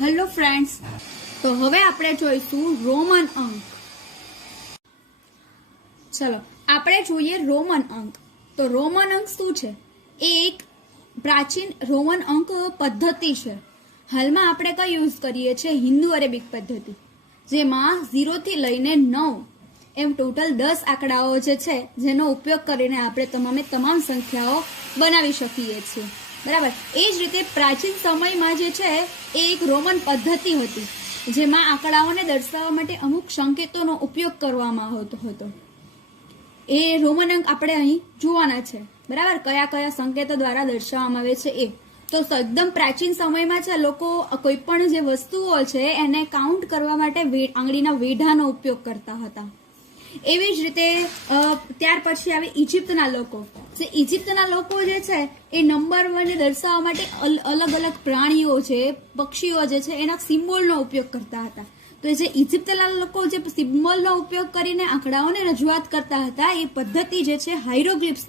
Hello friends, તો હવે આપણે જોઈશું રોમન અંક. ચલો આપણે જોઈએ રોમન અંક. તો રોમન અંક શું છે? એ એક પ્રાચીન રોમન અંક પદ્ધતિ છે. હાલમાં આપણે કઈ યુઝ કરીએ છીએ? હિન્દુ અરેબિક પદ્ધતિ, જેમાં 0 થી લઈને 9 એમ ટોટલ 10 આંકડાઓ જે છે, જેનો ઉપયોગ કરીને આપણે તમામ સંખ્યાઓ બનાવી શકીએ છીએ. બરાબર. એ જ રીતે પ્રાચીન સમયમાં જે છે એ એક રોમન પદ્ધતિ હતી, જેમાં આંકડાઓને દર્શાવવા માટે અમુક સંકેતોનો ઉપયોગ કરવામાં આવતો હતો. એ રોમન અંક આપણે અહીં જોવાના છે. બરાબર. કયા કયા સંકેતો દ્વારા દર્શાવવામાં આવે છે એ તો એકદમ પ્રાચીન સમયમાં છે લોકો કોઈ પણ જે વસ્તુઓ છે એને કાઉન્ટ કરવા માટે આંગળીના વેઢાનો ઉપયોગ કરતા હતા. એવી જ રીતે ત્યાર પછી આવે ઇજિપ્તના લોકો. જે ઇજિપ્તના લોકો જે છે એ નંબરને દર્શાવવા માટે અલગ અલગ પ્રાણીઓ છે, પક્ષીઓ જે છે એના સિમ્બોલનો ઉપયોગ કરતા હતા. તો જે ઇજિપ્તના લોકો જે સિમ્બોલનો ઉપયોગ કરીને આંકડાઓને રજૂઆત કરતા હતા, એ પદ્ધતિ જે છે હાઇરોગ્લિફ્સ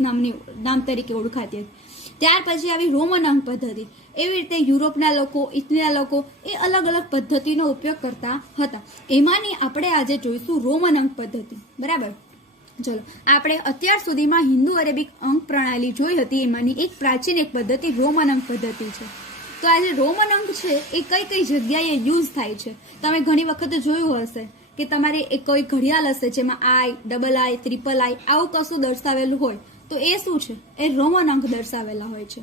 નામ તરીકે ઓળખાતી હતી. ત્યાર પછી આવી રોમન અંક પદ્ધતિ. એવી રીતે યુરોપના લોકો, ઇટલીના લોકો એ અલગ અલગ પદ્ધતિનો ઉપયોગ કરતા હતા. એમાંની આપણે આજે જોઈશું રોમન અંક પદ્ધતિ. બરાબર. ચલો, આપણે અત્યાર સુધીમાં હિન્દુ અરેબિક અંક પ્રણાલી જોઈ હતી. એમાંની એક પ્રાચીન એક પદ્ધતિ રોમન અંક પદ્ધતિ છે. તો આજે રોમન અંક છે એ કઈ કઈ જગ્યાએ યુઝ થાય છે? તમે ઘણી વખત જોયું હશે કે તમારે કોઈ ઘડિયાળ હશે જેમાં આઈ, ડબલ આઈ, ટ્રિપલ આઈ આવું કશું દર્શાવેલું હોય, તો એ શું છે? એ રોમન અંક દર્શાવેલા હોય છે.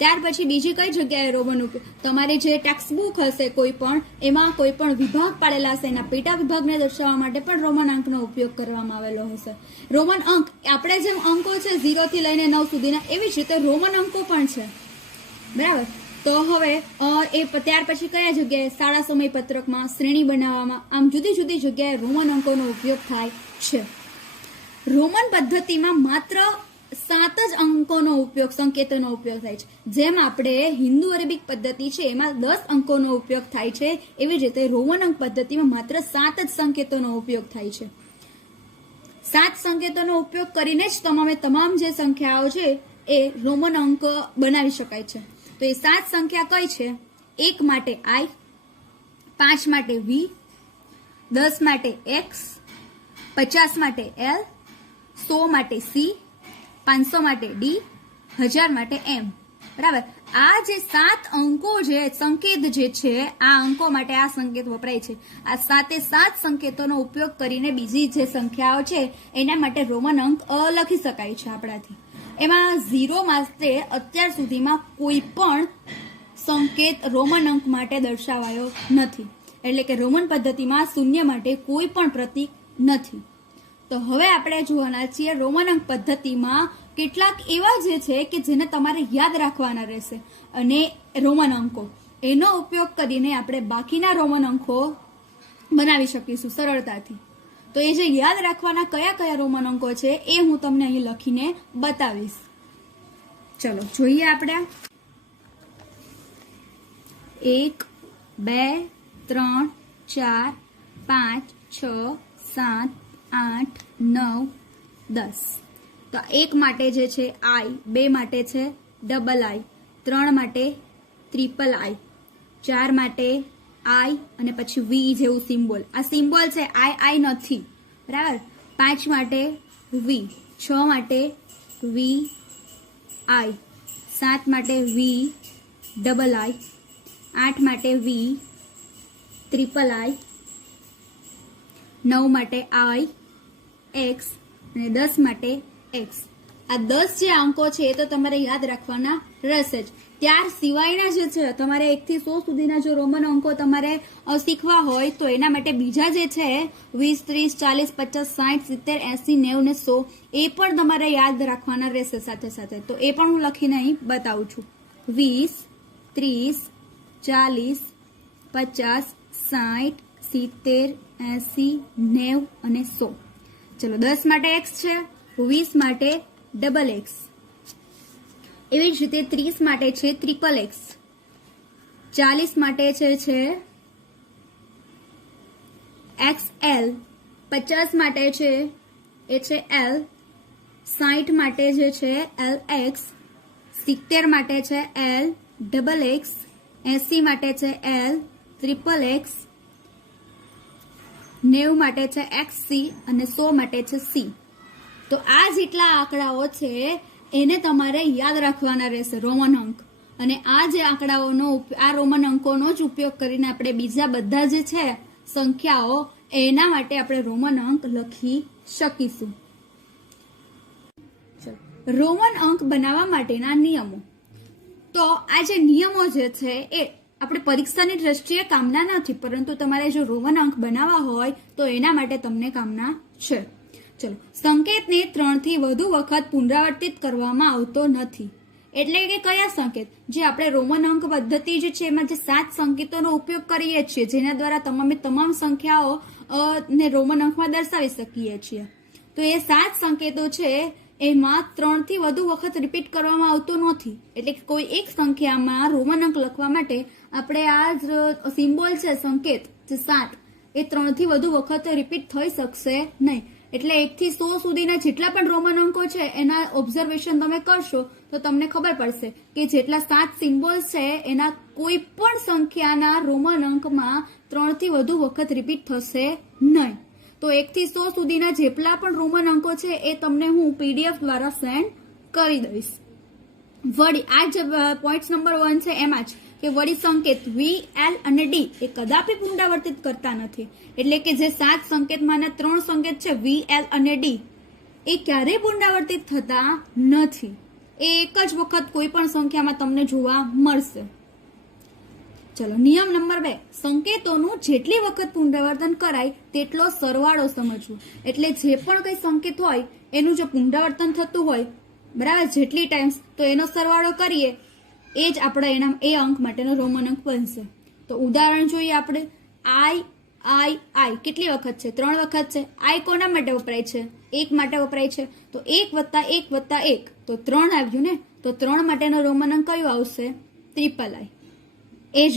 ત્યાર પછી બીજી કઈ જગ્યાએ રોમન અંક? તમારી જે ટેક્સ્ટ બુક હશે કોઈ પણ, એમાં કોઈ પણ વિભાગ પાડેલા હશે, એના પેટા વિભાગને દર્શાવવા માટે પણ રોમન અંકનો ઉપયોગ કરવામાં આવેલો હશે. રોમન અંક આપણે જેમ અંકો છે 0 થી લઈને 9 સુધીના, એવી જ રીતે રોમન અંકો પણ છે. બરાબર. તો હવે એ ત્યાર પછી કયા જગ્યાએ? શાળા સમય પત્રકમાં, શ્રેણી બનાવવામાં, આમ જુદી જુદી જગ્યાએ રોમન અંકોનો ઉપયોગ થાય છે. રોમન પદ્ધતિમાં માત્ર 7 જ અંકોનો ઉપયોગ, સંકેતોનો ઉપયોગ થાય છે. જેમ આપણે હિન્દુ અરેબિક પદ્ધતિ છે એમાં 10 અંકોનો ઉપયોગ થાય છે, એવી જ રીતે રોમન અંક પદ્ધતિમાં માત્ર 7 જ સંકેતોનો ઉપયોગ થાય છે. 7 સંકેતોનો ઉપયોગ કરીને જ તમામ જે સંખ્યાઓ છે એ રોમન અંક બનાવી શકાય છે. તો એ 7 સંખ્યા કઈ છે? 1 માટે I, 5 માટે V, 10 માટે X, 50 માટે L, 100 માટે C, 500 માટે D, 1000 માટે M. બરાબર. આ જે 7 અંકો છે, સંકેત જે છે, આ અંકો માટે આ સંકેત વપરાય છે. આ 7 સંકેતોનો ઉપયોગ કરીને બીજી જે સંખ્યાઓ છે એના માટે રોમન અંક લખી શકાય છે આપણાથી. એમાં 0 માટે અત્યાર સુધીમાં કોઈ પણ સંકેત રોમન અંક માટે દર્શાવાયો નથી. એટલે કે રોમન પદ્ધતિમાં શૂન્ય માટે કોઈ પણ પ્રતીક નથી. તો હવે આપણે જોવાના છીએ રોમન અંક પદ્ધતિમાં કેટલાક એવા જે છે કે જેને તમારે યાદ રાખવાના રહેશે, અને રોમન અંકો એનો ઉપયોગ કરીને આપણે બાકીના રોમન અંકો બનાવી શકીશું સરળતાથી. તો એ જે યાદ રાખવાના કયા કયા રોમન અંકો છે એ હું તમને અહીં લખીને બતાવીશ. ચલો જોઈએ આપણે. 1, 2, 3, 4, 5, 6, 7, 8, 9, 10. તો 1 માટે જે છે I, 2 માટે છે ડબલ I, 3 માટે ટ્રિપલ I, 4 માટે I અને પછી V જેવું સિમ્બોલ. આ સિમ્બોલ છે, I નથી. બરાબર. 5 માટે V, 6 માટે V I, 7 માટે V ડબલ I, 8 માટે V ટ્રિપલ I, 9 માટે I X અને 10 માટે X. આ 10 જે અંકો છે એ તો તમારે યાદ રાખવાના રહેશે જ. ત્યાર સિવાયના જે છે, તમારે 1 થી 100 સુધીના જો રોમન અંકો તમારે શીખવા હોય તો એના માટે બીજા જે છે 20, 30, 40, 50, 60, 70, 80, 90 ને 100 એ પણ તમારે યાદ રાખવાના રહેશે સાથે સાથે. તો એ પણ હું લખીને અહીં બતાવું છું. 20, 30, 40, 50, 60, 70, 80, 90 અને 100. ચલો, 10 માટે X છે, 20 માટે ડબલ X, એવી જ રીતે 30 માટે છે ટ્રિપલ X, 40 માટે છે XL, 50 માટે છે એ છે L, 60 માટે જે છે LX, 70 માટે છે L ડબલ X, 80 માટે છે L ટ્રિપલ એક્સ, 90 માટે છે XC અને 100 માટે છે C. તો આ જેટલા આંકડાઓ છે એને તમારે યાદ રાખવાના રહેશે રોમન અંક. અને આ જે આંકડાઓનો આ રોમન અંકોનો જ ઉપયોગ કરીને આપણે બીજા બધા જે છે સંખ્યાઓ એના માટે આપણે રોમન અંક લખી શકીશું. રોમન અંક બનાવવા માટેના નિયમો. તો આ જે નિયમો જે છે એ આપણે પરીક્ષાની દ્રષ્ટિએ કામના નથી, પરંતુ તમારે જો રોમન અંક બનાવવા હોય તો એના માટે તમને કામના છે. ચલો, સંકેતને 3 થી વધુ વખત પુનરાવર્તિત કરવામાં આવતો નથી. એટલે કે કયા સંકેત? જે આપણે રોમન અંક પદ્ધતિ જે છે એમાં જે 7 સંકેતોનો ઉપયોગ કરીએ છીએ, જેના દ્વારા તમામ સંખ્યાઓ ને રોમન અંકમાં દર્શાવી શકીએ છીએ. તો એ 7 સંકેતો છે એમાં 3 થી વધુ વખત રિપીટ કરવામાં આવતો નથી. એટલે કે કોઈ એક સંખ્યામાં રોમન અંક લખવા માટે આપણે આ જ સિમ્બોલ છે સંકેત જે 7 એ 3 થી વધુ વખત રિપીટ થઈ શકશે નહીં. એટલે 1 થી 100 સુધીના જેટલા પણ રોમન અંકો છે એના ઓબ્ઝર્વેશન તમે કરશો તો તમને ખબર પડશે કે જેટલા 7 સિમ્બોલ્સ છે એના કોઈ પણ સંખ્યાના રોમન અંકમાં 3 થી વધુ વખત રિપીટ થશે નહીં. તો 1 થી 100 સુધીના જેટલા પણ રોમન અંકો છે એ તમને હું PDF દ્વારા સેન્ડ કરી દઈશ. વળી આ જ પોઈન્ટ નંબર 1 છે એમાં જ કે વળી સંકેત V, L અને D એ કદાપી પુનરાવર્તિત કરતા નથી. એટલે કે જે 7 સંકેતમાંના 3 સંકેત છે V, L અને D એ ક્યારેય પુનરાવર્તિત થતા નથી. એ એક જ વખત કોઈ પણ સંખ્યામાં તમને જોવા મળશે. ચલો, નિયમ નંબર 2, સંકેતોનું જેટલી વખત પુનરાવર્તન કરાય તેટલો સરવાળો સમજવો. એટલે જે પણ કઈ સંકેત હોય એનું જો પુનરાવર્તન થતું હોય બરાબર જેટલી ટાઈમ્સ, તો એનો સરવાળો કરીએ એ જ આપણે એ અંક માટેનો રોમન અંક બનશે. તો ઉદાહરણ જોઈએ આપણે. I કેટલી વખત છે? 3 વખત છે. I કોના માટે વપરાય છે? 1 માટે વપરાય છે. તો 1 + 1 + 1 તો 3 આવ્યું ને. તો 3 માટેનો રોમન અંક કયો આવશે? Triple I. એ જ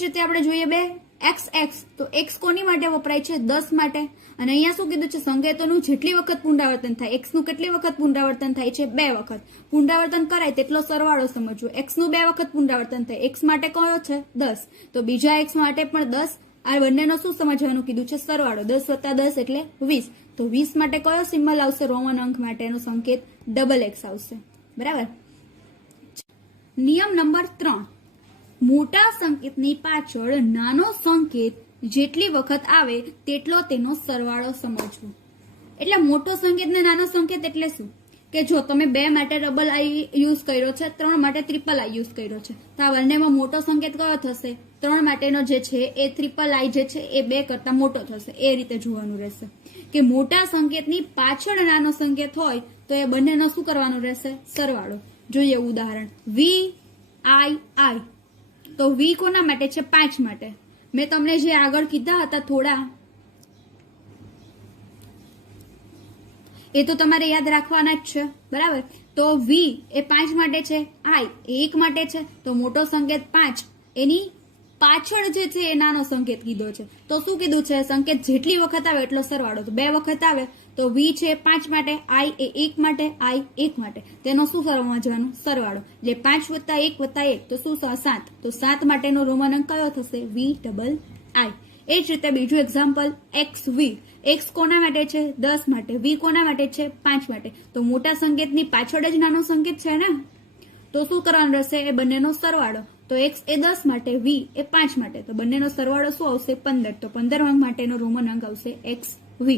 રીતે આપણે જોઈએ 2 XX. તો X કોની માટે વપરાય છે? 10 માટે. અને અહીંયા શું કીધું છે? સંકેતોનું જેટલી વખત પુનરાવર્તન થાય. X નું કેટલી વખત પુનરાવર્તન થાય છે? 2 વખત. પુનરાવર્તન કરાય તેટલો સરવાળો સમજવો. X નું 2 વખત પુનરાવર્તન થાય. X માટે કયો છે? 10. તો બીજા X માટે પણ 10. આ બંનેનો શું સમજવાનું કીધું છે? સરવાળો. 10 + 10 એટલે 20. તો 20 માટે કયો સિમ્બલ આવશે? રોમન અંક માટેનો સંકેત XX આવશે. બરાબર. નિયમ નંબર 3, મોટા સંકેતની પાછળ નાનો સંકેત જેટલી વખત આવે તેટલો તેનો સરવાળો સમજવો. એટલે મોટો સંકેત ને નાનો સંકેત એટલે શું? કે જો તમે 2 માટે ડબલ I યુઝ કર્યો છે, 3 માટે ટ્રિપલ I યુઝ કર્યો છે, તો આ બંનેમાં મોટો સંકેત કયો થશે? 3 માટેનો જે છે એ ટ્રિપલ I જે છે એ 2 કરતા મોટો થશે. એ રીતે જોવાનું રહેશે કે મોટા સંકેતની પાછળ નાનો સંકેત હોય તો એ બંનેનો શું કરવાનું રહેશે? સરવાળો. જોઈએ ઉદાહરણ. VI. તો V કોના માટે છે? 5 માટે. મેં તમને જે આગળ કીધા હતા થોડા એ તો તમારે યાદ રાખવાના જ છે. બરાબર. તો V એ 5 માટે છે, I એ 1 માટે છે. તો મોટો સંકેત 5 એની પાછળ જે છે એ નાનો સંકેત કીધો છે. તો શું કીધું છે? સંકેત જેટલી વખત આવે એટલો સરવાળો. તો 2 વખત આવે તો V છે 5 માટે, I એ 1 માટે, I 1 માટે. તેનો શું સમજવાનું? સરવાળો. એટલે 5 + 1 + 1 તો શું? 7. તો 7 માટેનો રોમન અંક કયો થશે? VII. એ જ રીતે બીજું એક્ઝામ્પલ XV. X કોના માટે છે? 10 માટે. V કોના માટે છે? 5 માટે. તો મોટા સંકેતની પાછળ જ નાનો સંકેત છે ને, તો શું કરવાનું રહેશે? એ બંનેનો સરવાળો. તો X એ 10 માટે, V એ 5 માટે. તો બંનેનો સરવાળો શું આવશે? 15. તો 15 અંક માટેનો રોમન અંક આવશે XV.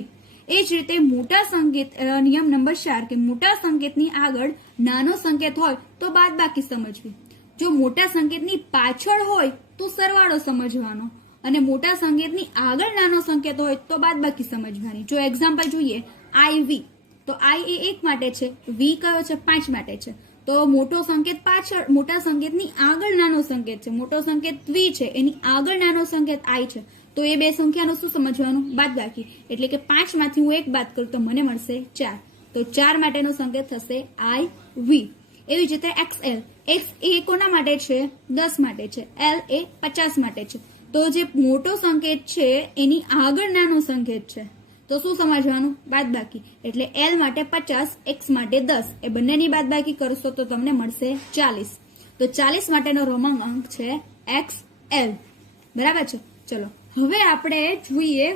એ જ રીતે મોટા સંકેત નિયમ નંબર 4 કે મોટા સંકેતની આગળ નાનો સંકેત હોય તો બાદબાકી સમજવી. જો મોટા સંકેતની પાછળ હોય તો સરવાળો સમજવાનો અને મોટા સંકેતની આગળ નાનો સંકેત હોય તો બાદબાકી સમજવાની. જો એક્ઝામ્પલ જોઈએ IV. તો I એ 1 માટે છે, V કયો છે? 5 માટે છે. તો મોટો સંકેત પાછળ, મોટા સંકેતની આગળ નાનો સંકેત છે. મોટો સંકેત V છે, એની આગળ નાનો સંકેત I છે. તો એ 2 સંખ્યાનું શું સમજવાનું? બાદબાકી. એટલે કે 5 માંથી હું 1 બાદ કરું તો મને મળશે 4. તો 4 માટેનો સંકેત થશે IV. એવી જ રીતે XL. X એ કોના માટે છે? 10 માટે છે. L એ 50 માટે છે. તો જે મોટો સંકેત છે એની આગળ નાનો સંકેત છે, તો શું સમજવાનું? બાદબાકી. એટલે L માટે 50, X માટે 10. એ બંનેની બાદબાકી કરશો તો તમને મળશે 40. તો 40 માટેનો રોમન અંક છે XL. બરાબર છે. ચલો હવે આપણે જોઈએ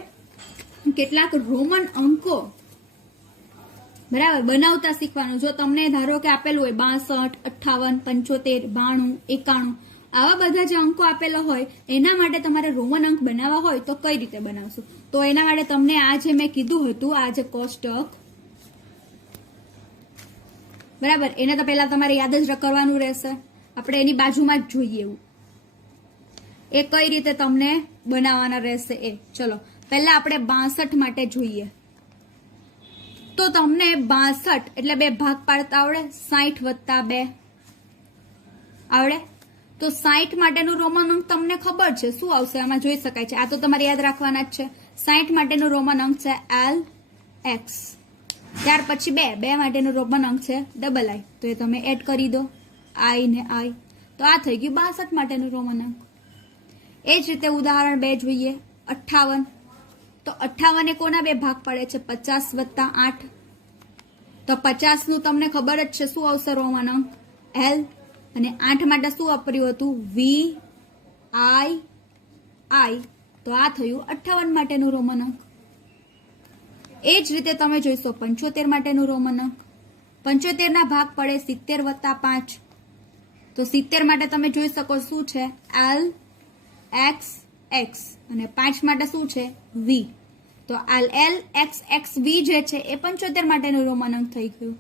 કેટલાક રોમન અંકો બરાબર બનાવતા શીખવાનું. જો તમને ધારો કે આપેલું હોય 62, 58, 75, 92, 91 આવા બધા જે અંકો આપેલા હોય એના માટે તમારે રોમન અંક બનાવવા હોય તો કઈ રીતે બનાવશું? તો એના માટે તમને આ જે મેં કીધું હતું આ જે કોષ્ટક બરાબર એને તો પહેલા તમારે યાદ જ કરવાનું રહેશે. આપણે એની બાજુમાં જ જોઈએ એવું એ કઈ રીતે તમને બનાવવાના રહેશે એ. ચલો પહેલા આપણે 62 માટે જોઈએ. તો તમને 62 એટલે 2 ભાગ પાડતા આવડે? 60 + 2 આવડે? તો 60 માટેનું રોમન અંક તમને ખબર છે શું આવશે? આમાં જોઈ શકાય છે. આ તો તમારે યાદ રાખવાના જ છે. 60 માટેનું રોમન અંક છે LX. ત્યાર પછી 2 માટેનું રોમન અંક છે II. તો એ તમે એડ કરી દો I ને I. તો આ થઈ ગયું 62 માટેનું રોમન અંક. એ જ રીતે ઉદાહરણ 2 જોઈએ 58. તો 58 એ કોના 2 ભાગ પડે છે? 50 + 8. તો 50 નું તમને ખબર જ છે શું આવશે રોમન અંક? L. અને 8 માટે શું વાપર્યું હતું? VI. તો આ થયું 58 માટેનું રોમન અંક. એ જ રીતે તમે જોઈશો 75 માટેનું રોમન અંક. 75 ના ભાગ પડે 70 + 5. તો 70 માટે તમે જોઈ શકો શું છે? LXX. અને 5 માટે શું છે? V. તો LXXV જે છે એ 75 માટેનું રોમન અંક થઈ ગયું.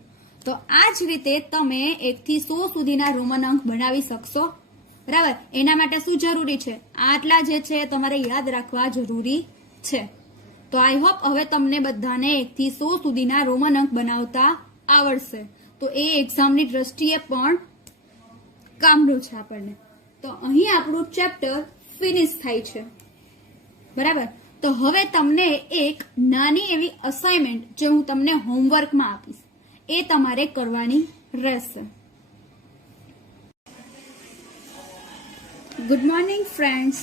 તો આ જ રીતે તમે 1 થી 100 સુધીના રોમન અંક બનાવી શકશો. બરાબર. એના માટે શું જરૂરી છે? આટલા જે છે તમારે યાદ રાખવા જરૂરી છે. તો આઈ હોપ હવે તમને બધાને 1 થી 100 સુધીના રોમન અંક બનાવતા આવડશે. તો એ એક્ઝામની દ્રષ્ટિએ પણ કામનું છે આપણને. તો અહીં આપણું ચેપ્ટર ફિનિશ થાય છે. બરાબર. તો હવે તમને એક નાની એવી અસાઇનમેન્ટ જે હું તમને હોમવર્કમાં આપીશ એ તમારે કરવાની રહેશે. Good morning friends.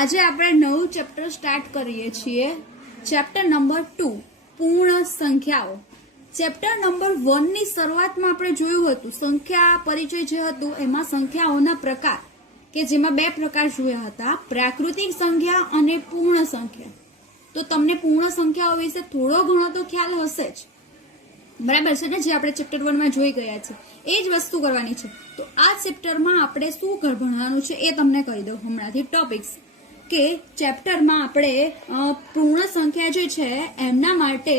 આજે આપણે નવું ચેપ્ટર સ્ટાર્ટ કરીએ છીએ. ચેપ્ટર નંબર 2 પૂર્ણ સંખ્યાઓ. ચેપ્ટર નંબર 1 ની શરૂઆતમાં આપણે જોયું હતું સંખ્યા પરિચય જે હતું એમાં સંખ્યાઓના પ્રકાર કે જેમાં 2 પ્રકાર જોયા હતા, પ્રાકૃતિક સંખ્યા અને પૂર્ણ સંખ્યા. તો તમને પૂર્ણ સંખ્યાઓ વિશે થોડો ઘણો તો ખ્યાલ હશે જ. બરાબર છે ને? જે આપણે ચેપ્ટર 1 માં જોઈ ગયા છે એ જ વસ્તુ કરવાની છે. તો આ ચેપ્ટરમાં આપણે શું ભણવાનું છે એ તમને કહી દઉં હમણાંથી ટોપિક્સ. કે ચેપ્ટરમાં આપણે પૂર્ણ સંખ્યા જે છે એમના માટે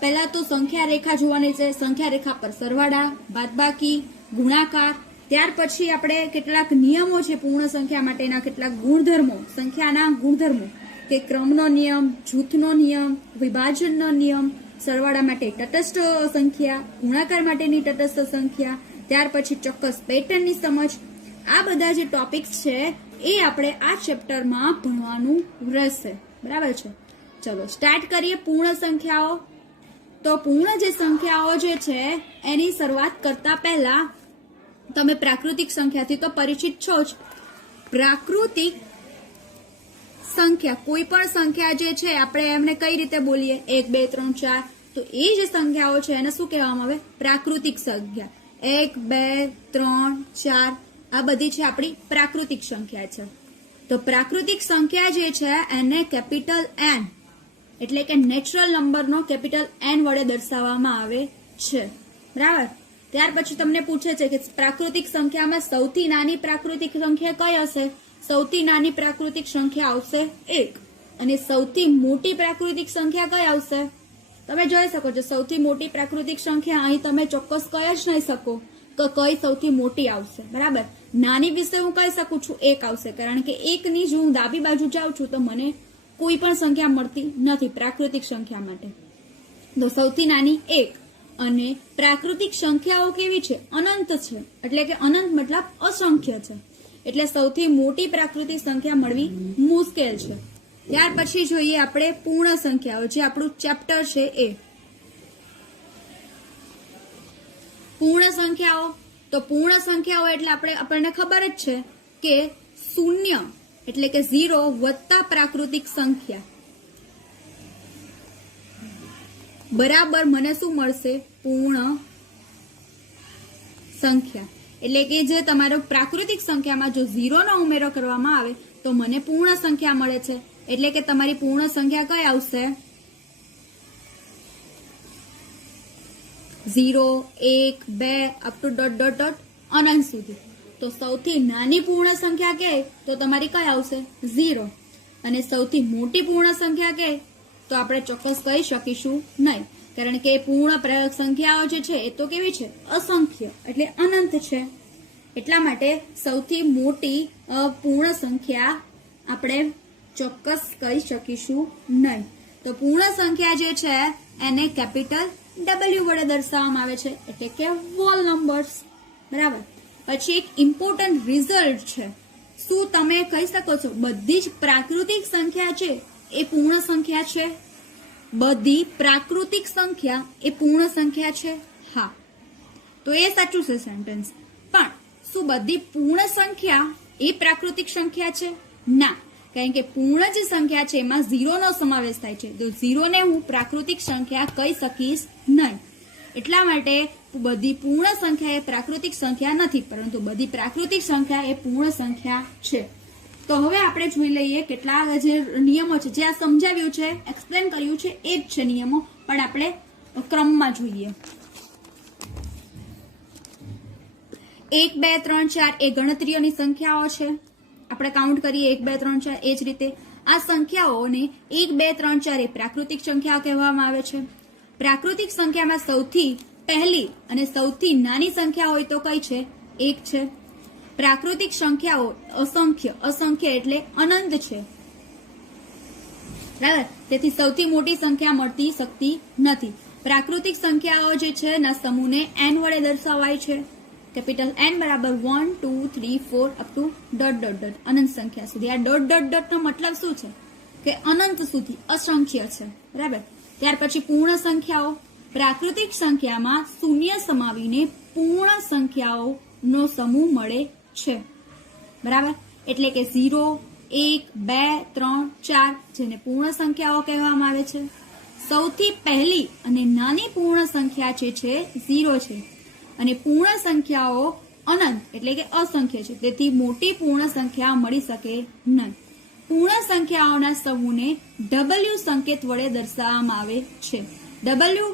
પહેલા તો સંખ્યા રેખા જોવાની છે. સંખ્યા રેખા પર સરવાળા, બાદબાકી, ગુણાકાર. ત્યાર પછી આપણે કેટલાક નિયમો છે પૂર્ણ સંખ્યા માટેના, કેટલાક ગુણધર્મો, સંખ્યાના ગુણધર્મો કે ક્રમનો નિયમ, જૂથનો નિયમ, વિભાજનનો નિયમ, સરવાળા માટે તટસ્થ સંખ્યા, ગુણાકાર માટેની તટસ્થ સંખ્યા, ત્યાર પછી ચોક્કસ પેટર્નની સમજ. આ બધા જે ટોપિક્સ છે એ આપણે આ ચેપ્ટરમાં ભણવાનું રહેશે. બરાબર છે. ચલો સ્ટાર્ટ કરીએ પૂર્ણ સંખ્યાઓ. તો પૂર્ણ જે સંખ્યાઓ જે છે એની શરૂઆત કરતા પહેલા તમે પ્રાકૃતિક સંખ્યાથી તો પરિચિત છો જ. પ્રાકૃતિક સંખ્યા કોઈ પણ સંખ્યા જે છે આપણે એમને કઈ રીતે બોલીએ? 1 2 3 4. તો એ જે સંખ્યાઓ છે એને શું કહેવામાં આવે? પ્રાકૃતિક સંખ્યા. 1 2 3 4 આ બધી છે આપણી પ્રાકૃતિક સંખ્યા છે. તો પ્રાકૃતિક સંખ્યા જે છે એને કેપિટલ N એટલે કે નેચરલ નંબરનો કેપિટલ N વડે દર્શાવવામાં આવે છે. બરાબર. ત્યાર પછી તમને પૂછે છે કે પ્રાકૃતિક સંખ્યામાં સૌથી નાની પ્રાકૃતિક સંખ્યા કઈ હશે? સૌથી નાની પ્રાકૃતિક સંખ્યા આવશે 1. અને સૌથી મોટી પ્રાકૃતિક સંખ્યા કઈ આવશે? તમે જોઈ શકો છો સૌથી મોટી પ્રાકૃતિક સંખ્યા અહીં તમે ચોક્કસ કહી જ નહીં શકો કે કઈ સૌથી મોટી આવશે. બરાબર. નાની વિશે હું કહી શકું છું 1 આવશે, કારણ કે 1 ની જો હું ડાબી બાજુ જાઉં છું તો મને કોઈ પણ સંખ્યા મળતી નથી પ્રાકૃતિક સંખ્યા માટે. તો સૌથી નાની 1. અને પ્રાકૃતિક સંખ્યાઓ કેવી છે? અનંત છે. એટલે કે અનંત મતલબ અસંખ્ય છે. એટલે સૌથી મોટી પ્રાકૃતિક સંખ્યા મળવી મુશ્કેલ છે. ત્યાર પછી જોઈએ આપણે પૂર્ણ સંખ્યાઓ, જે આપણું ચેપ્ટર છે એ. પૂર્ણ સંખ્યાઓ. તો પૂર્ણ સંખ્યાઓ એટલે આપણને ખબર જ છે કે 0 એટલે કે 0 વત્તા પ્રાકૃતિક સંખ્યા બરાબર મને શું મળશે? પૂર્ણ સંખ્યા. એટલે કે જે તમારો પ્રાકૃતિક સંખ્યામાં જો 0 નો ઉમેરો કરવામાં આવે તો મને પૂર્ણ સંખ્યા મળે છે, એટલે કે તમારી પૂર્ણ સંખ્યા કઈ આવશે? 0, 1, 2 up to dot dot dot અનંત સુધી. તો સૌથી નાની પૂર્ણ સંખ્યા કે તો તમારી કઈ આવશે? 0. અને સૌથી મોટી પૂર્ણ સંખ્યા કે તો આપણે ચોક્કસ કહી શકીશું નહીં, કારણ કે પૂર્ણ સંખ્યાઓ જે છે એ તો કેવી છે? અસંખ્ય, એટલે અનંત છે. એટલા માટે સૌથી મોટી પૂર્ણ સંખ્યા આપણે ચોક્કસ કહી શકીશું નહીં. તો પૂર્ણ સંખ્યા જે છે એને કેપિટલ W વડે દર્શાવવામાં આવે છે, એટલે કે હોલ નંબર્સ. બરાબર. પછી એક ઇમ્પોર્ટન્ટ રિઝલ્ટ છે. શું તમે કહી શકો છો બધી જ પ્રાકૃતિક સંખ્યા છે એ પૂર્ણ સંખ્યા છે? બધી પ્રાકૃતિક સંખ્યા એ પૂર્ણ સંખ્યા છે? હા. તો એ સાચું છે સેન્ટેન્સ. પણ શું બધી પૂર્ણ સંખ્યા એ પ્રાકૃતિક સંખ્યા છે? ના, કારણ કે પૂર્ણ જે સંખ્યા છે એમાં 0 નો સમાવેશ થાય છે, તો 0 ને હું પ્રાકૃતિક સંખ્યા કહી શકીશ નહીં. એટલા માટે બધી પૂર્ણ સંખ્યા એ પ્રાકૃતિક સંખ્યા નથી, પરંતુ બધી પ્રાકૃતિક સંખ્યા એ પૂર્ણ સંખ્યા છે. તો હવે આપણે જોઈ લઈએ કેટલા જે નિયમો છે, જે આ સમજાવ્યું છે, એક્સપ્લેન કર્યું છે એ જ છે નિયમો, પણ આપણે ક્રમમાં જોઈએ. 1, 2, 3, 4 એ ગણતરીઓની સંખ્યાઓ છે. આપણે કાઉન્ટ કરીએ 1, 2, 3, 4. એ જ રીતે આ સંખ્યાઓને 1, 2, 3, 4 એ પ્રાકૃતિક સંખ્યાઓ કહેવામાં આવે છે. પ્રાકૃતિક સંખ્યામાં સૌથી પહેલી અને સૌથી નાની સંખ્યા હોય તો કઈ છે? 1 છે. પ્રાકૃતિક સંખ્યાઓ અસંખ્ય એટલે અનંત છે. બરાબર. તેથી સૌથી મોટી સંખ્યા મળતી શકતી નથી. પ્રાકૃતિક સંખ્યાઓ જે છે ના સમૂહને n વડે દર્શાવાય છે. કેપિટલ N બરાબર 1, 2, 3, 4 up to dot dot dot અનંત સંખ્યા સુધી. આ ડોટ ડોટ ડોટ નો મતલબ શું છે? કે અનંત સુધી, અસંખ્ય છે. બરાબર. ત્યાર પછી પૂર્ણ સંખ્યાઓ. પ્રાકૃતિક સંખ્યામાં શૂન્ય સમાવીને પૂર્ણ સંખ્યાઓનો સમૂહ મળે છે. બરાબર. એટલે કે 0, 1, 2, 3, 4 જેને પૂર્ણ સંખ્યાઓ કહેવામાં આવે છે. સૌથી પહેલી અને નાની પૂર્ણ સંખ્યા જે છે 0 છે, અને પૂર્ણ સંખ્યાઓ અનંત એટલે કે અસંખ્ય છે, તેથી મોટી પૂર્ણ સંખ્યા મળી શકે નહીં. પૂર્ણ સંખ્યાઓના સમૂહને W સંકેત વડે દર્શાવવામાં આવે છે. W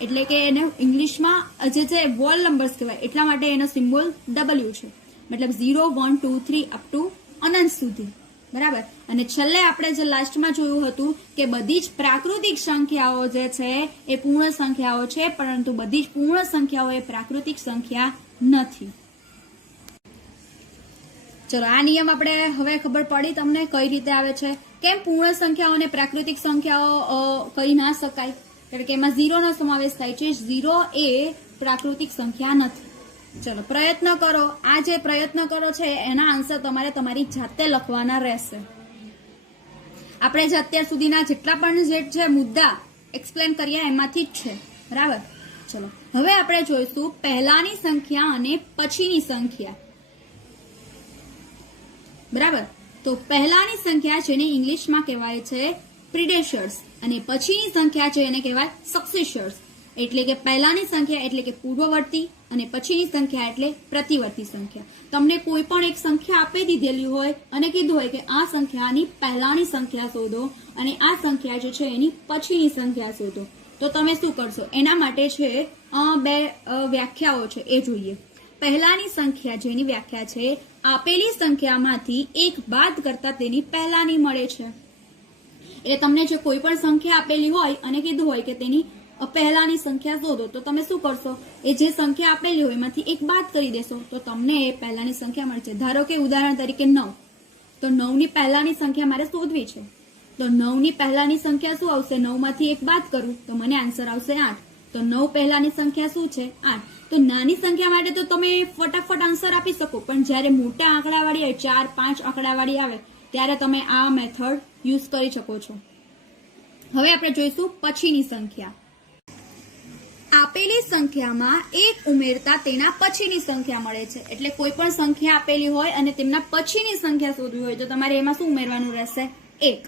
એટલે કે એને ઇંગ્લિશમાં જે વોલ નંબર્સ કહેવાય, એટલા માટે એનો સિમ્બોલ W છે. મતલબ 0, 1, 2, 3 અપ ટુ અનંત સુધી. બરાબર. અને છેલ્લે આપણે જે લાસ્ટમાં જોયું હતું કે બધી જ પ્રાકૃતિક સંખ્યાઓ જે છે એ પૂર્ણ સંખ્યાઓ છે, પરંતુ બધી જ પૂર્ણ સંખ્યાઓ એ પ્રાકૃતિક સંખ્યા નથી. ચલો, આ નિયમ આપણે હવે ખબર પડી તમને કઈ રીતે આવે છે. કેમ પૂર્ણ સંખ્યાઓને પ્રાકૃતિક સંખ્યાઓ કહી ના શકાય? કારણ કે એમાં 0 નો સમાવેશ થાય છે. 0 એ પ્રાકૃતિક સંખ્યા નથી. ચલો, પ્રયત્ન કરો. આ જે પ્રયત્ન કરો છે એના આન્સર તમારે તમારી જાતે લખવાના રહેશે. આપણે જે અત્યાર સુધીના જેટલા પણ જે છે મુદ્દા એક્સપ્લેન કર્યા એમાંથી જ છે. બરાબર. ચલો, હવે આપણે જોઈશું પહેલાની સંખ્યા અને પછીની સંખ્યા. બરાબર. તો પહેલાની સંખ્યા છે એને ઇંગ્લિશમાં કહેવાય છે પ્રિડેસર્સ, અને પછીની સંખ્યા છે એને કહેવાય સક્સેસર્સ. એટલે કે પહેલાની સંખ્યા એટલે કે પૂર્વવર્તી, અને પછીની સંખ્યા એટલે પ્રતિવર્તી સંખ્યા. તમને કોઈ પણ એક સંખ્યા આપી દીધેલી હોય અને કીધું હોય કે આ સંખ્યાની પહેલાની સંખ્યા શોધો અને આ સંખ્યા જે છે એની પછીની સંખ્યા શોધો, તો તમે શું કરશો? એના માટે છે બે વ્યાખ્યાઓ છે એ જોઈએ. પહેલાની સંખ્યા જેની વ્યાખ્યા છે આપેલી સંખ્યામાંથી એક બાદ કરતા તેની પહેલાની મળે છે. એટલે તમને જે કોઈ પણ સંખ્યા આપેલી હોય અને કીધું હોય કે તેની પહેલાની સંખ્યા શોધો, તો તમે શું કરશો? એ જે સંખ્યા આપેલી હોય એમાંથી એક બાદ કરી દેશો તો તમને એ પહેલાની સંખ્યા મળશે. ધારો કે ઉદાહરણ તરીકે 9, તો 9 ની પહેલાની સંખ્યા મારે શોધવી છે, તો 9 ની પહેલાની સંખ્યા શું આવશે? 9 માંથી એક બાદ કરું તો મને આન્સર આવશે 8. તો 9 પહેલાની સંખ્યા શું છે? 8. તો નાની સંખ્યા માટે તો તમે ફટાફટ આન્સર આપી શકો, પણ જ્યારે મોટા આંકડાવાળી આવે, 4, 5 આંકડાવાળી આવે, ત્યારે તમે આ મેથડ યુઝ કરી શકો છો. હવે આપણે જોઈશું પછીની સંખ્યા. આપેલી સંખ્યામાં એક ઉમેરતા તેના પછીની સંખ્યા મળે છે. એટલે કોઈ પણ સંખ્યા આપેલી હોય અને તેમના પછીની સંખ્યા શોધવી હોય તો તમારે એમાં શું ઉમેરવાનું રહેશે? 1.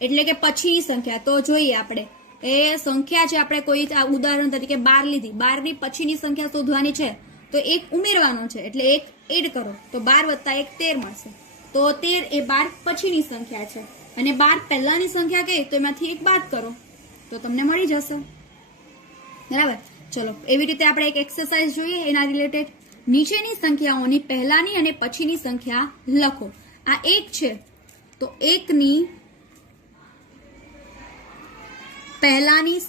એટલે કે પછીની સંખ્યા. તો જોઈએ આપણે એ સંખ્યા છે, આપણે કોઈ ઉદાહરણ તરીકે 12 લીધી, 12 ની પછીની સંખ્યા શોધવાની છે તો 1 ઉમેરવાનો છે, એટલે 1 એડ કરો તો 12 + 1 13 મળશે. તો તો 13 એ 12 પછીની સંખ્યા છે અને 12 પહેલાની સંખ્યા કહે તો એમાંથી એક બાદ કરો તો તમને મળી જશે. બરાબર. ચલો એવી રીતે આપણે એક એક્સરસાઇઝ જોઈએ એના રિલેટેડ. નીચેની સંખ્યાઓની પહેલાની અને પછીની સંખ્યા લખો. આ 1 છે તો 1 ની પહેલાની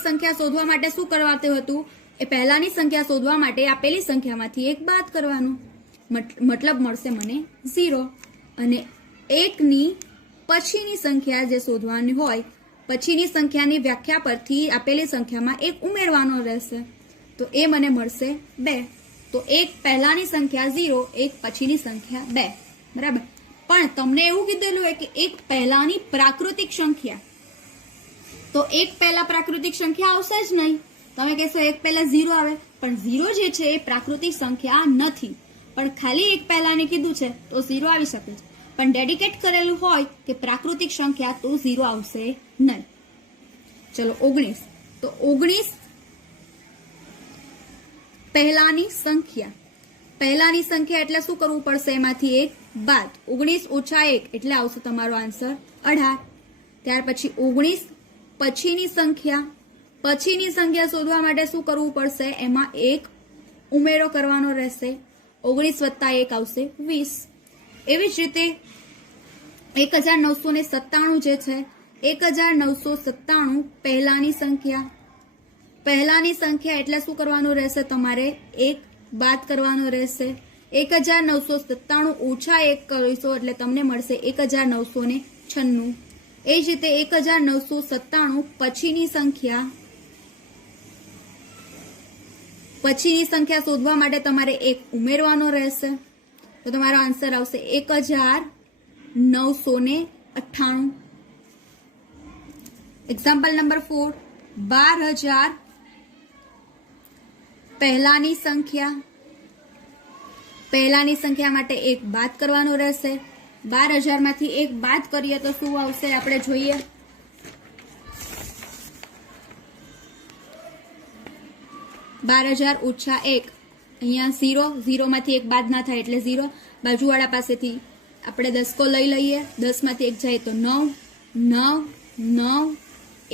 સંખ્યા શોધવા માટે શું કરવાતું હતું? એ પહેલાની સંખ્યા શોધવા માટે આપેલી સંખ્યામાંથી એક બાદ કરવાનું, મતલબ મળશે મને 0. અને 1 ની પછીની સંખ્યા જે શોધવાની હોય, પછીની સંખ્યાની વ્યાખ્યા પરથી આપેલી સંખ્યામાં એક ઉમેરવાનો રહેશે તો એ મને મળશે 2. તો 1 પહેલાની સંખ્યા 0, 1 પછીની સંખ્યા 2. બરાબર. પણ તમને એવું કીધેલું હોય કે 1 પહેલાની પ્રાકૃતિક સંખ્યા, તો 1 પહેલા પ્રાકૃતિક સંખ્યા આવશે જ નહીં. તમે કહેશો 1 પહેલા 0 આવે, પણ 0 જે છે એ પ્રાકૃતિક સંખ્યા નથી. પણ ખાલી 1 પહેલાને કીધું છે તો 0 આવી શકે છે, પણ ડેડિકેટ કરેલું હોય કે પ્રાકૃતિક સંખ્યા તો 0 આવશે નહીં. ચલો 19. તો 19 પહેલાની સંખ્યા એટલે શું કરવું પડશે? એમાંથી એક બાદ. 19 ઓછા 1 એટલે આવશે તમારો આન્સર 18. ત્યાર પછી 19 પછીની સંખ્યા શોધવા માટે શું કરવું પડશે? એમાં એક ઉમેરો કરવાનો રહેશે. 19 + 1 આવશે 20. એવી જ રીતે 1997 જે છે, 1997 પહેલાની સંખ્યા એટલે શું કરવાનું રહેશે? તમારે એક બાદ કરવાનો રહેશે. 1997 ઓછા 1 કરીશો એટલે તમને મળશે 1996. એ જ રીતે 1997 પછીની સંખ્યા શોધવા માટે તમારે એક ઉમેરવાનો રહેશે તો તમારો આન્સર આવશે 1998. Example number 4. 12000 પહેલાની સંખ્યા માટે એક બાદ કરવાનો રહેશે. 12000 માંથી એક બાદ કરીએ તો શું આવશે આપણે જોઈએ. 12000 ઓછા 1, અહીંયા 0 માંથી એક બાદ ના થાય એટલે 0. બાજુવાળા પાસેથી આપણે 10 લઈ લઈએ. 10 માંથી 1 જાય તો 9, 9, 9,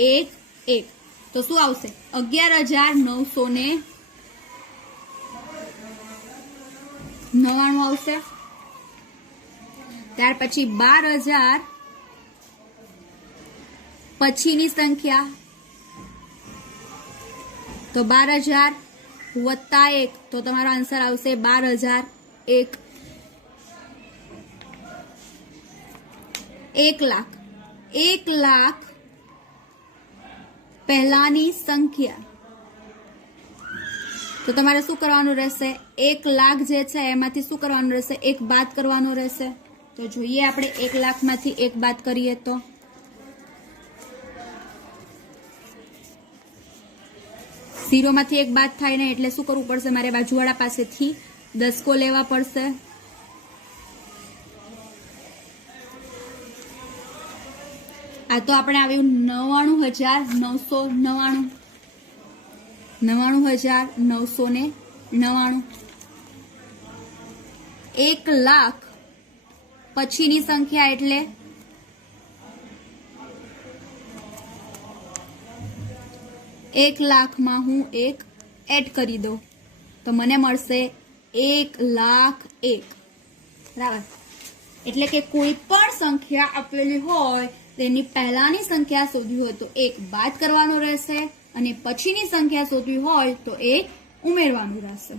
1, 1. તો શું આવશે? 11999 આવશે. ત્યાર પછી 12000 પછીની સંખ્યા, તો 12000 વત્તા 1 તો તમારો આન્સર આવશે 12001. 1 લાખ પહેલાની સંખ્યા, તો તમારે શું કરવાનું રહેશે? 1 લાખ જે છે એમાંથી શું કરવાનું રહેશે? એક બાદ કરવાનું રહેશે. તો જોઈએ આપણે 1 લાખમાંથી એક બાદ કરીએ તો 0 માંથી એક બાદ થાય ને એટલે શું કરવું પડશે? મારે બાજુવાળા પાસેથી 10 લેવા પડશે. આ તો આપણે આવ્યું 99999. 99999. 1 લાખ પછીની સંખ્યા એટલે 1 લાખમાં હું એક એડ કરી દઉં તો મને મળશે 1,01,000. બરાબર. એટલે કે કોઈ પણ સંખ્યા આપેલી હોય તેની પહેલાની સંખ્યા શોધવી હોય તો એક બાદ કરવાનો રહેશે અને પછીની સંખ્યા શોધવી હોય તો એક ઉમેરવાનું રહેશે.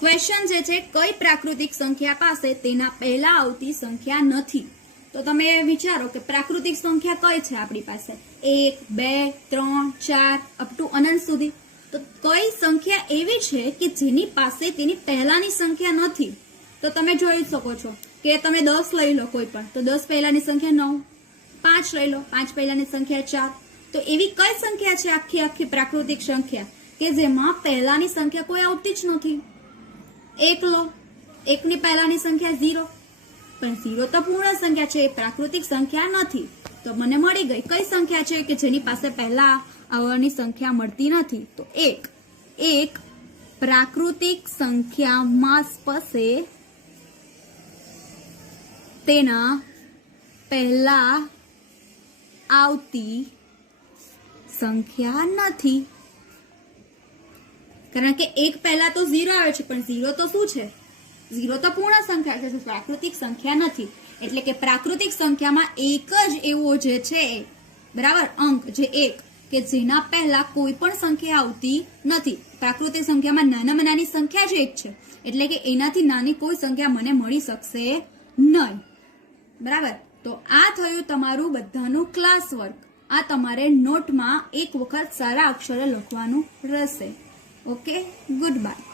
ક્વેશ્ચન જે છે, કઈ પ્રાકૃતિક સંખ્યા પાસે તેના પહેલા આવતી સંખ્યા નથી? તો તમે વિચારો કે પ્રાકૃતિક સંખ્યા કઈ છે આપણી પાસે? 1, 2, 3, 4 અપ ટુ અનંત સુધી. તો કઈ સંખ્યા એવી છે કે જેની પાસે તેની પહેલાની સંખ્યા નથી? તો તમે જોઈ શકો છો કે તમે 10 લઈ લો કોઈ પણ, તો 10 પહેલાની સંખ્યા 9. 5 લઈ લો, 5 પહેલાની સંખ્યા 4. તો એવી કઈ સંખ્યા છે આખી પ્રાકૃતિક સંખ્યા કે જેમાં પહેલાની સંખ્યા કોઈ આવતી જ નથી? 1 લો, 1 ની પહેલાની સંખ્યા 0, પણ 0 તો પૂર્ણ સંખ્યા છે, એ પ્રાકૃતિક સંખ્યા નથી. તો મને મળી ગઈ કઈ સંખ્યા છે કે જેની પાસે પહેલા આવવાની સંખ્યા મળતી નથી? તો 1. એક પ્રાકૃતિક સંખ્યામાં સ્પશે તેના પહેલા આવતી સંખ્યા નથી. કારણ કે એક પહેલા તો 0 આવે છે, પણ 0 તો શું છે? 0 તો પૂર્ણ સંખ્યા છે, પ્રાકૃતિક સંખ્યા નથી. એટલે કે પ્રાકૃતિક સંખ્યામાં એક જ એવો જે છે, બરાબર, અંક જે એક, કે જેના પહેલા કોઈ પણ સંખ્યા આવતી નથી. પ્રાકૃતિક સંખ્યામાં નાનામાં નાની સંખ્યા જ એક છે, એટલે કે એનાથી નાની કોઈ સંખ્યા મને મળી શકશે નહીં. બરાબર. તો આ થયું તમારું બધાનું ક્લાસ વર્ક. આ તમારે નોટમાં એક વખત સારા અક્ષરે લખવાનું રહેશે. Okay, good bye.